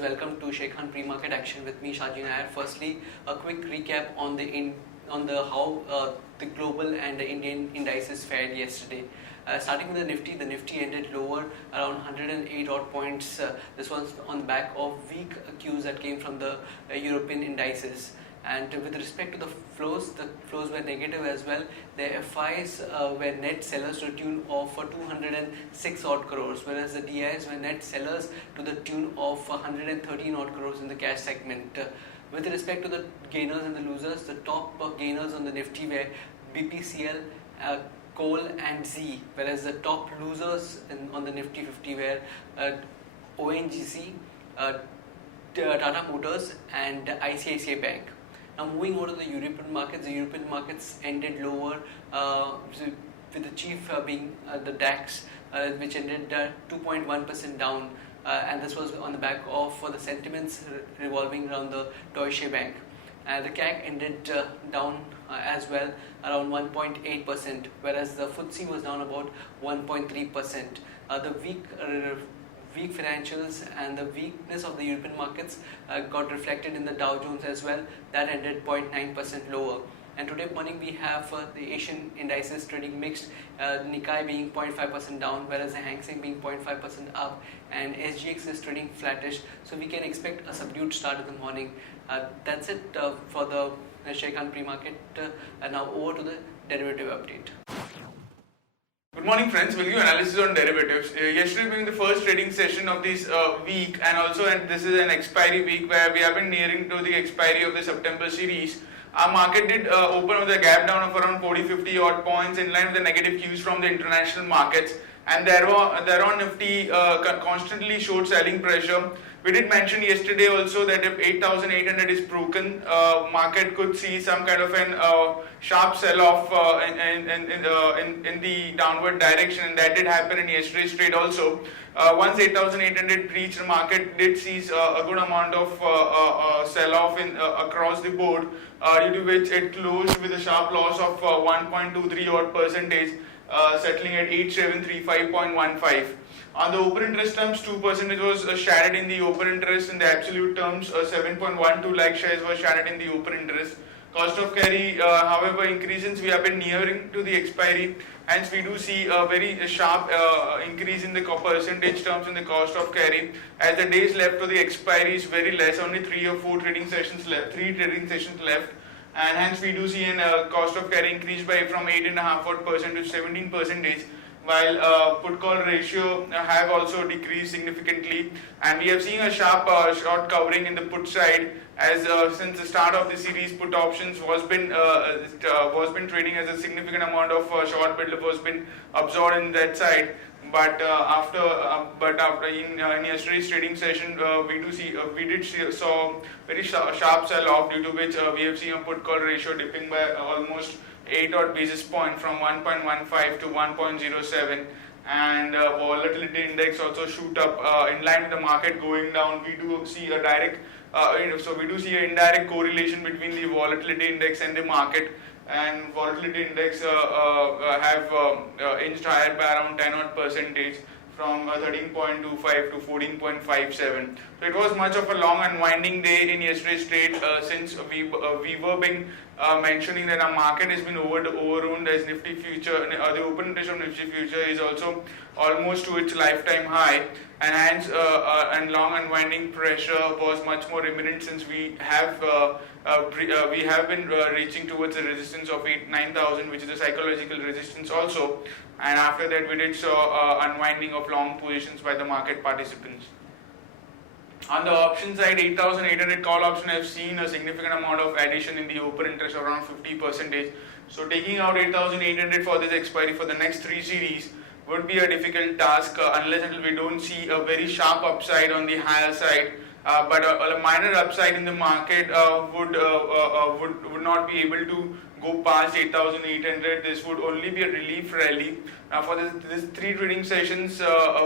welcome to Sharekhan pre-market action with me, Shaji Nair. Firstly, a quick recap on the how the global and the Indian indices fared yesterday. Starting with the Nifty ended lower around 108 odd points. This was on the back of weak cues that came from the European indices. And with respect to the flows were negative as well. The FIs were net sellers to the tune of 206 odd crores, whereas the DIs were net sellers to the tune of 113 odd crores in the cash segment. With respect to the gainers and the losers, the top gainers on the Nifty were BPCL, Coal and Z, whereas the top losers on the Nifty 50 were ONGC, Tata Motors and ICICI Bank. Now moving over to the European markets ended lower, with the chief being the DAX, which ended 2.1% down, and this was on the back of the sentiments revolving around the Deutsche Bank. The CAC ended down as well, around 1.8%, whereas the FTSE was down about 1.3%. The weak financials and the weakness of the European markets got reflected in the Dow Jones as well. That ended 0.9% lower. And today morning we have the Asian indices trading mixed, Nikkei being 0.5% down, whereas the Hang Seng being 0.5% up, and SGX is trading flattish. So we can expect a subdued start of the morning. That's it for the Sharekhan pre-market. And now over to the derivative update. Good morning friends, we'll give analysis on derivatives. Yesterday being the first trading session of this week, and this is an expiry week where we have been nearing to the expiry of the September series. Our market did open with a gap down of around 40-50 odd points in line with the negative cues from the international markets, and thereon Nifty constantly showed selling pressure. We did mention yesterday also that if 8,800 is broken, market could see some kind of an sharp sell-off in the downward direction, and that did happen in yesterday's trade also. Once 8,800 reached, the market did see a good amount of sell-off across the board, due to which it closed with a sharp loss of 1.23 odd percentage, settling at 8735.15. On the open interest terms, 2% was shaded in the open interest. In the absolute terms, 7.12 lakh shares were shaded in the open interest. Cost of carry, however, increases. We have been nearing to the expiry, hence we do see a very sharp increase in the percentage terms in the cost of carry, as the days left to the expiry is very less, only 3 or 4 trading sessions left, and hence we do see a cost of carry increase by from 8.5% to 17%. While put call ratio have also decreased significantly, and we have seen a sharp short covering in the put side, as since the start of the series, put options was been trading as a significant amount of short buildup was been absorbed in that side. But after in yesterday's trading session, we saw very sharp sell off, due to which we have seen a put call ratio dipping by almost 8 odd basis point from 1.15 to 1.07, and volatility index also shoot up in line with the market going down. We do see a direct we do see an indirect correlation between the volatility index and the market, and volatility index have inched higher by around 10 odd percentage, from 13.25 to 14.57. So it was much of a long unwinding day in yesterday's trade, since we were being mentioning that our market has been overrun, as Nifty future, the open interest of Nifty future is also almost to its lifetime high, and hence and long unwinding pressure was much more imminent, since we have been reaching towards a resistance of 9,000, which is a psychological resistance also, and after that we did saw unwinding of long positions by the market participants. On the option side, 8,800 call option have seen a significant amount of addition in the open interest, around 50%. So taking out 8,800 for this expiry for the next 3 series would be a difficult task, unless we don't see a very sharp upside on the higher side. But a minor upside in the market would not be able to go past 8,800. This would only be a relief rally. Now for this 3 trading sessions,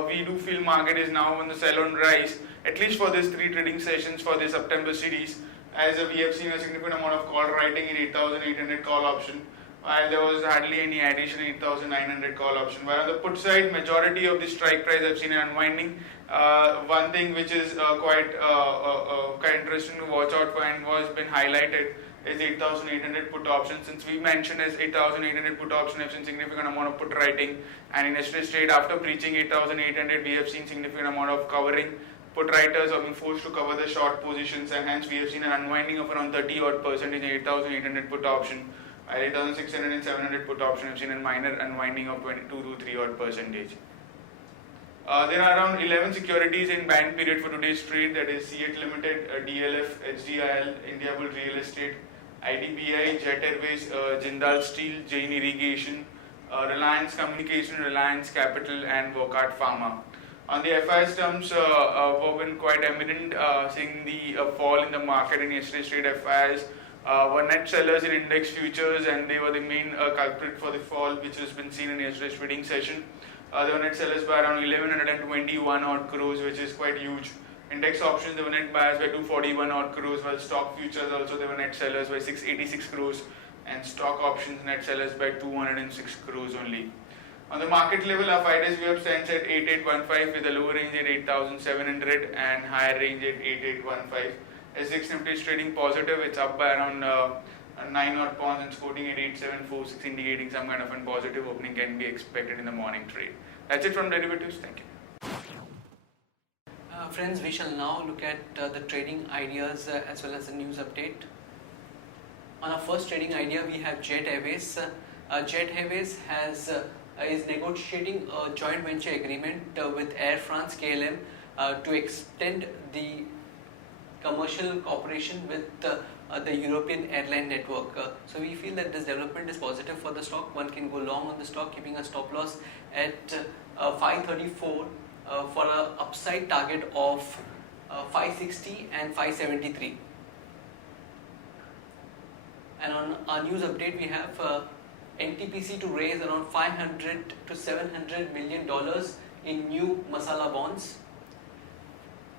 we do feel market is now on the sell on rise, at least for these 3 trading sessions for the September series, as we have seen a significant amount of call writing in 8,800 call option. while there was hardly any addition in 8,900 call option. While on the put side, majority of the strike price I've seen an unwinding. One thing which is quite interesting to watch out for and was been highlighted is 8,800 put option. Since we mentioned as 8,800 put option, I've seen significant amount of put writing, and in yesterday's trade after breaching 8,800, we have seen significant amount of covering. Put writers have been forced to cover the short positions, and hence we have seen an unwinding of around 30 odd percent in 8,800 put option. While 8,600 and 700 put option have seen a minor unwinding of 22 to 3 odd percentage. There are around 11 securities in ban period for today's trade, that is CET Limited, DLF, HDIL, Indiabull Real Estate, IDBI, Jet Airways, Jindal Steel, Jain Irrigation, Reliance Communication, Reliance Capital, and Wockhardt Pharma. On the FIs terms, have been quite evident, seeing the fall in the market in yesterday's trade. FIs were net sellers in index futures, and they were the main culprit for the fall which has been seen in yesterday's trading session. They were net sellers by around 1121 odd crores, which is quite huge. Index options, they were net buyers by 241 odd crores, while stock futures also they were net sellers by 686 crores, and stock options net sellers by 206 crores only. On the market level, our 5 days VWAP stands at 8815 with a lower range at 8700 and higher range at 8815. S6 Nifty is trading positive, it's up by around 9 odd points and sporting at 8746, indicating some kind of a positive opening can be expected in the morning trade. That's it from derivatives. Thank you. Friends, we shall now look at the trading ideas as well as the news update. On our first trading idea, we have Jet Airways. Jet Airways is negotiating a joint venture agreement with Air France KLM to extend the commercial cooperation with the European airline network. So we feel that this development is positive for the stock. One can go long on the stock, keeping a stop loss at 534 for an upside target of 560 and 573. And on our news update, we have NTPC to raise around $500 to $700 million in new masala bonds,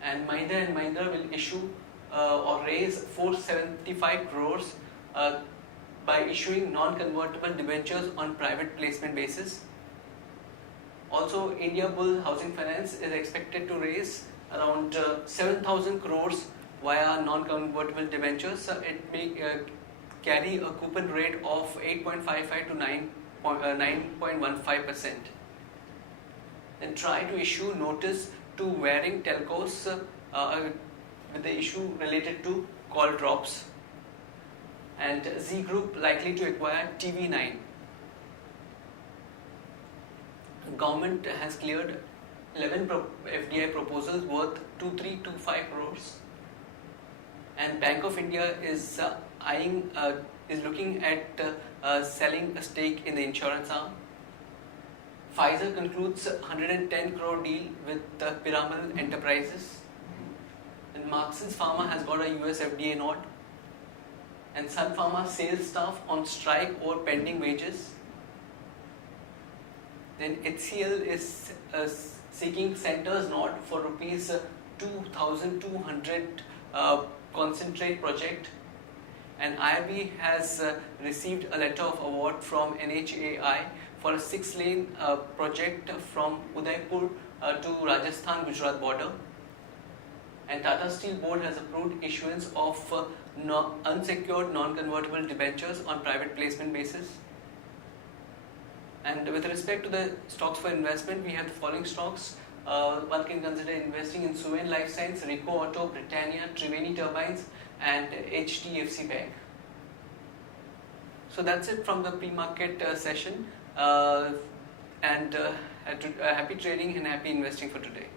and Mahindra will issue or raise 475 crores by issuing non-convertible debentures on private placement basis. Also, Indiabull Housing Finance is expected to raise around 7,000 crores via non-convertible debentures. It may carry a coupon rate of 8.55 to 9.15%. Then try to issue notice to Waring telcos with the issue related to call drops. And Z Group likely to acquire TV9. Government has cleared 11 FDI proposals worth 2325 crores, and Bank of India is looking at selling a stake in the insurance arm. Pfizer concludes 110 crore deal with Piramal Enterprises, and Marks's Pharma has got a US FDA nod, and Sun Pharma sales staff on strike over pending wages. Then HCL is seeking centers nod for rupees 2,200 concentrate project, and IRB has received a letter of award from NHAI for a 6-lane project from Udaipur to Rajasthan Gujarat border, and Tata Steel board has approved issuance of unsecured non-convertible debentures on private placement basis. And with respect to the stocks for investment, we have the following stocks. One can consider investing in Suven Life Science, Rico Auto, Britannia, Triveni Turbines, and HDFC Bank. So that's it from the pre-market session. Happy trading and happy investing for today.